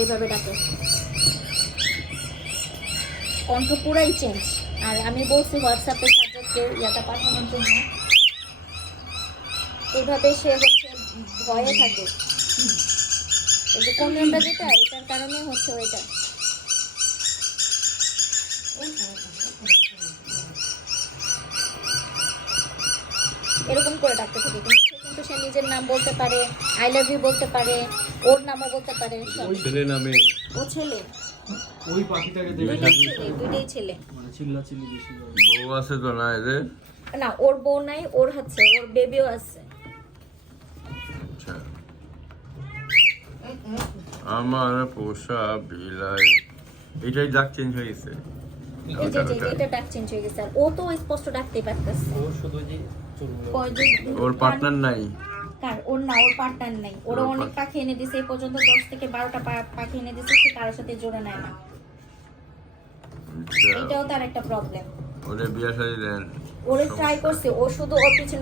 এইভাবে ডাকে, কণ্ঠ পুরাই চেঞ্জ। আর আমি বলছি হোয়াটসঅ্যাপে সাবজেক্টকে ইয়াটা পাঠানোর জন্য, এইভাবে সে হচ্ছে ভয়ে থাকে। এই যে কমিউনটা যেটা, এটার কারণে হচ্ছে ওইটা। এরকম করে ডাকতে থাকে, কিন্তু সে নিজের নাম বলতে পারে, আই লাভ ইউ বলতে পারে, ওর নামও বলতে পারে। ছেলে নামে ও ছেলে, ওই পাখিটাকে দুইটাই ছেলে। মানে চিল্লাচিল্লি বেশি করে। বউ আছে তো না এদের? না, ওর বউ নাই, ওর হচ্ছে ওর বেবিও আছে। আচ্ছা, আমার পোষা বিলাই, এটাই ডাক চেঞ্জ হয়ে গেছে। এই যে এটা ডাক চেঞ্জ হয়ে গেছে। আর ও তো স্পষ্ট ডাকতেই পারতেছে। ও শুধু যে চুলগুলো। ওর পার্টনার নাই? কার? ওর না, ওর পার্টনার নাই। ওরা অনেক পাখি এনে দিছে, এই পর্যন্ত 10 থেকে 12টা পাখি এনে দিছে, সে কারোর সাথে জোড়া নেয় না। আচ্ছা, এটাও তার একটা প্রবলেম। ওরে বিয়া শাদী দেন? ওরে ট্রাই করছে, ও শুধু ওর পিছন